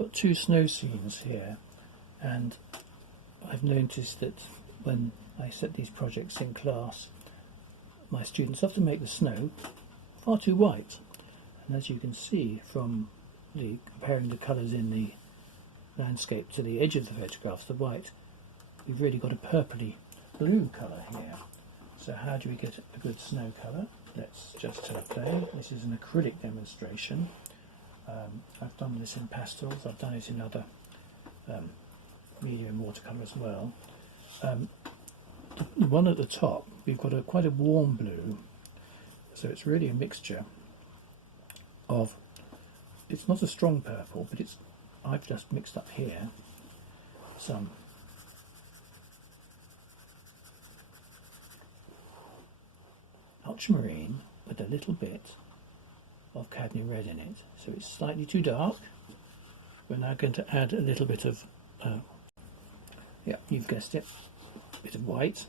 got two snow scenes here, and I've noticed that when I set these projects in class, my students often make the snow far too white. And as you can see from comparing the colours in the landscape to the edge of the photographs, the white, we've really got a purpley blue colour here. So how do we get a good snow colour? Let's just play. This is an acrylic demonstration. I've done this in pastels, I've done it in other medium watercolour as well. The one at the top, we've got quite a warm blue, so it's really a mixture of, it's not a strong purple, but I've just mixed up here some ultramarine with a little bit of cadmium red in it, so it's slightly too dark. We're now going to add a little bit of, yeah, you've guessed it, a bit of white.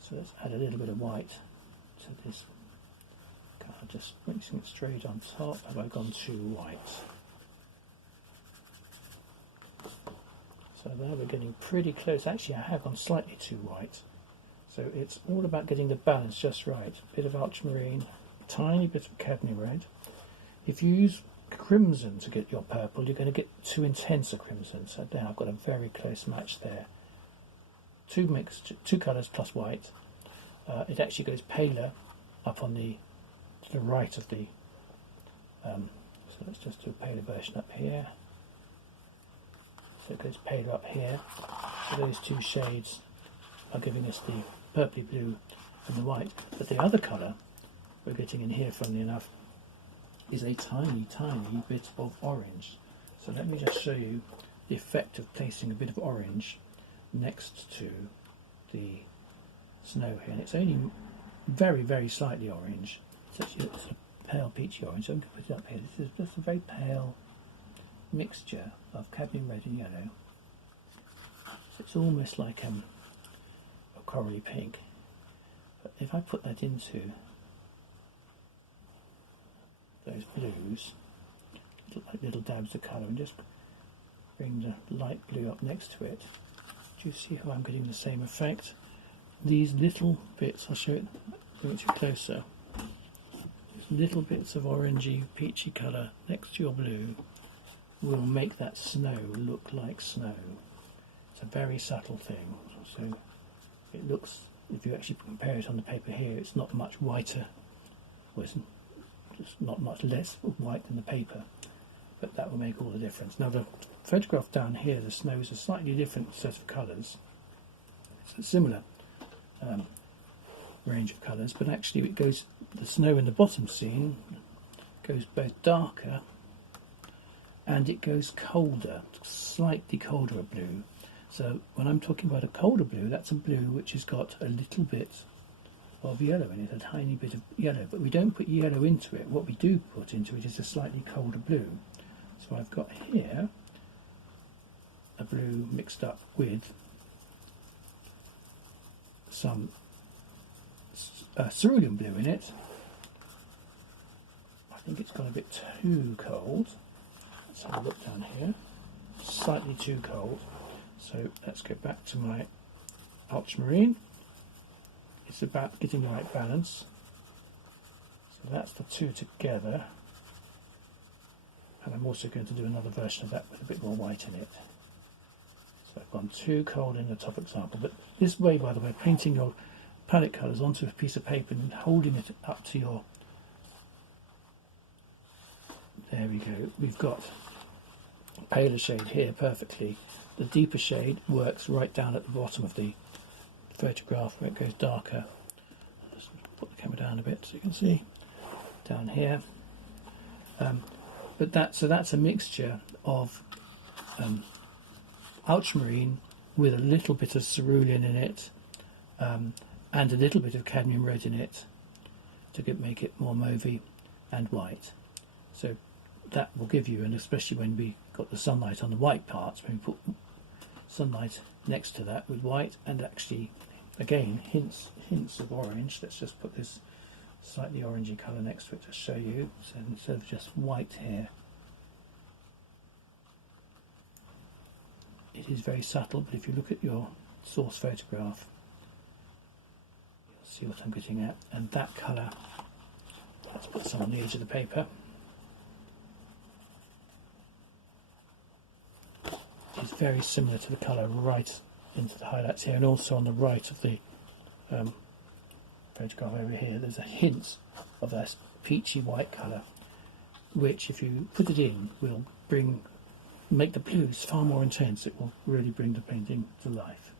So let's add a little bit of white to this. Just mixing it straight on top. Have I gone too white? So now we're getting pretty close. Actually, I have gone slightly too white. So it's all about getting the balance just right. A bit of ultramarine, a tiny bit of cadmium red. If you use crimson to get your purple, you're going to get too intense a crimson. So now I've got a very close match there. Two colours plus white. It actually goes paler up on to the right of the. So let's just do a paler version up here. So it goes paler up here. So those two shades are giving us the purpley blue and the white. But the other colour we're getting in here, funnily enough, is a tiny, tiny bit of orange. So let me just show you the effect of placing a bit of orange next to the snow here. And it's only very, very slightly orange. It's actually a sort of pale peachy orange. So I'm going to put it up here. This is just a very pale mixture of cadmium red and yellow. So it's almost like a corally pink. But if I put that into those blues, like little dabs of colour, and just bring the light blue up next to it, do you see how I'm getting the same effect? These little bits, I'll show it, bring it to you closer. These little bits of orangey, peachy colour next to your blue will make that snow look like snow. It's a very subtle thing. So it looks, if you actually compare it on the paper here, it's not much whiter, well, it's just not much less white than the paper, but that will make all the difference. Now the photograph down here, the snow is a slightly different set of colours. It's a similar range of colours, but actually it goes, the snow in the bottom scene goes both darker and it goes colder, slightly colder blue. So when I'm talking about a colder blue, that's a blue which has got a little bit of yellow in it, a tiny bit of yellow, but we don't put yellow into it. What we do put into it is a slightly colder blue. So I've got here a blue mixed up with some cerulean blue in it. I think it's got a bit too cold. Let's have a look down here. Slightly too cold. So let's go back to my ultramarine. It's about getting the right balance. So that's the two together. And I'm also going to do another version of that with a bit more white in it. So I've gone too cold in the top example. But this way, by the way, painting your palette colours onto a piece of paper and holding it up to your... There we go. We've got a paler shade here perfectly. The deeper shade works right down at the bottom of the photograph where it goes darker. I'll just put the camera down a bit so you can see down here. But that's a mixture of ultramarine with a little bit of cerulean in it, and a little bit of cadmium red in it to make it more mauvey and white. So that will give you, and especially when we got the sunlight on the white parts, when we put sunlight next to that with white, and actually again hints of orange. Let's just put this slightly orangey colour next to it to show you. So instead of just white here, it is very subtle, but if you look at your source photograph, you'll see what I'm getting at. And that colour, let's put some on the edge of the paper, is very similar to the colour right into the highlights here, and also on the right of the photograph over here, there's a hint of that peachy white colour, which if you put it in will make the blues far more intense. It will really bring the painting to life.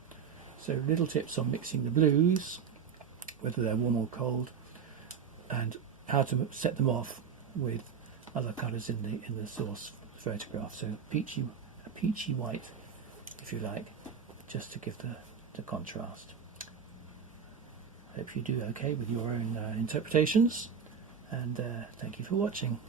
So little tips on mixing the blues, whether they're warm or cold, and how to set them off with other colours in the source photograph. So a peachy white, if you like, just to give the contrast. Hope you do okay with your own interpretations, and thank you for watching.